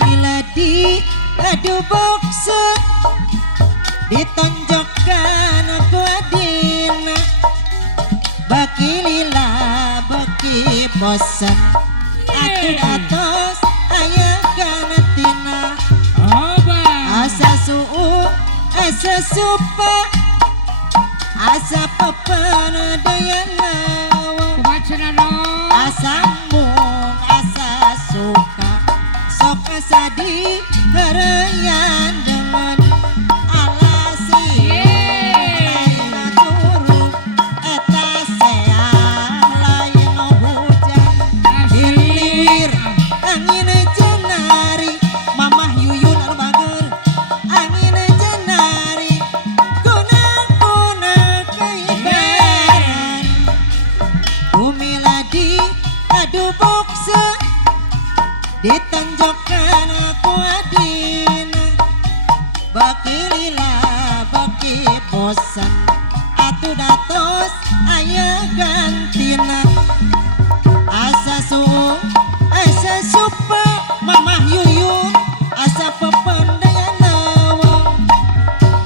Miladi adu bokse ditonjokkan aku adina baki lila baki bosan aku atas ayah kanatina asa suu asa supa asa papana dayana asa mung asa suka sok asa di harayan dengan alasi lain turu eta sea lain hujan hilir angin jenari mamah yuyun anu bager angin jenari guna keibaran Umiladi adu bokse ditonjokkan aku adina baki lila baki bosan atu datos ayah gantina asa suung asa supa mamah yuyun asa pependaya nawang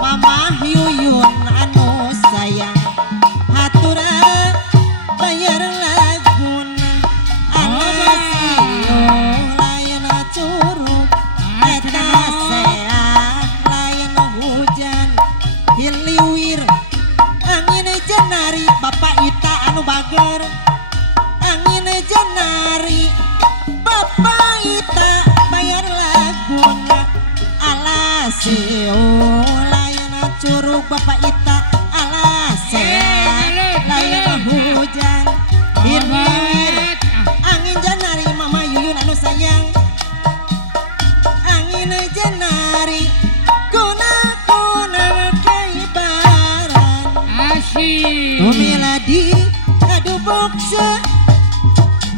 mamah yuyun anu sayang hatura bayar laguna alasio layan curug eta sea layan hujan hiliwir angin jenari bapak ita anu bager angin jenari bapak ita bayar laguna alasio layan curug bapak ita alasea layan hujan hilir angin jenari mama yuyun anu sayang angin jenari kuna keibaran Umiladi adu bokse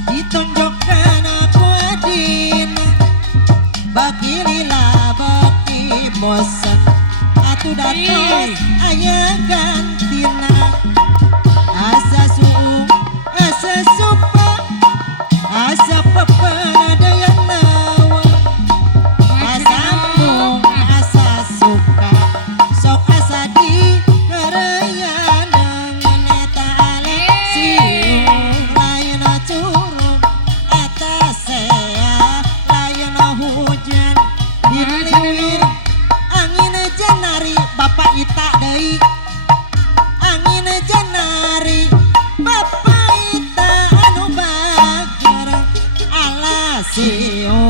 ditonjokkan aku adina baki lila baki bosan atu datos ayah gantina asa suung asa supa asa papana daya nawa asa mung asa suka sok asa di harayan dengan eta alesiung layan curug eta sea layan hujan hilir angin jenari bapak ita deui angin jenari bapak ita anu bager alasio